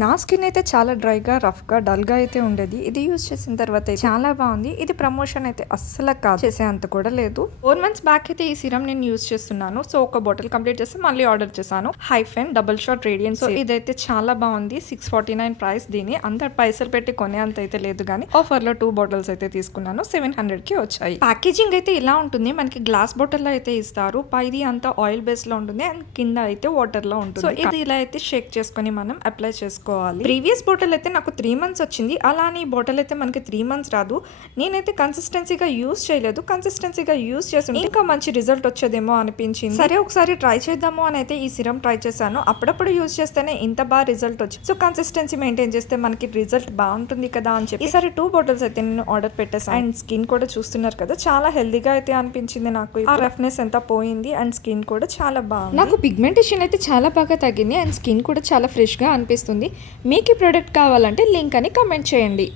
నా స్కిన్ అయితే చాలా డ్రైగా, రఫ్గా, డల్గా అయితే ఉండేది. ఇది యూజ్ చేసిన తర్వాత అయితే చాలా బాగుంది. ఇది ప్రమోషన్ అయితే అస్సలు కాదు, చేసే అంత కూడా లేదు. 4 months బ్యాక్ అయితే ఈ సీరం నేను యూజ్ చేస్తున్నాను. సో ఒక బాటిల్ కంప్లీట్ చేసి మళ్ళీ ఆర్డర్ చేశాను. Hyphen double shot radiance. So ఇదైతే చాలా బాగుంది. 649 ప్రైస్. దీని అంత పైసలు పెట్టి కొనే అంత అయితే లేదు, కానీ ఆఫర్ లో 2 బాటిల్స్ అయితే తీసుకున్నాను. 700 కి వచ్చాయి. ప్యాకేజింగ్ అయితే ఇలా ఉంటుంది. మనకి గ్లాస్ బాటిల్ లో అయితే ఇస్తారు. పైది అంతా ఆయిల్ బేస్ లో ఉంటుంది అండ్ కింద అయితే వాటర్ లో ఉంటుంది. సో ఇది ఇలా అయితే షేక్ చేసుకుని మనం అప్లై చేసుకోవాలి. ప్రీవియస్ బాటిల్ అయితే నాకు 3 months వచ్చింది. అలానే ఈ బాటిల్ అయితే మనకి 3 months రాదు. నేనైతే కన్సిస్టెన్సీగా యూజ్ చేయలేదు. కన్సిస్టెన్సీగా యూజ్ చేసి ఇంకా మంచి రిజల్ట్ వచ్చేదేమో అనిపించింది. సరే ఒకసారి ట్రై చేద్దాము అని అయితే ఈ సిరం ట్రై చేశాను. అప్పుడప్పుడు యూజ్ చేస్తేనే ఇంత బాగా రిజల్ట్ వచ్చింది. సో కన్సిస్టెన్సీ మెయింటైన్ చేస్తే మనకి రిజల్ట్ బాగుంటుంది కదా అని చెప్పి ఈసారి 2 బాటిల్స్ అయితే నేను ఆర్డర్ పెట్టేసాను. అండ్ స్కిన్ కూడా చూస్తున్నారు కదా, చాలా హెల్దీగా అయితే అనిపించింది నాకు. ఆ రఫ్నెస్ ఎంత పోయింది అండ్ స్కిన్ కూడా చాలా బాగుంది. నాకు పిగ్మెంటేషన్ అయితే చాలా బాగా తగ్గింది అండ్ స్కిన్ కూడా చాలా ఫ్రెష్ గా అనిపిస్తుంది. మీకు ఈ ప్రోడక్ట్ కావాలంటే లింక్ అని కామెంట్ చేయండి.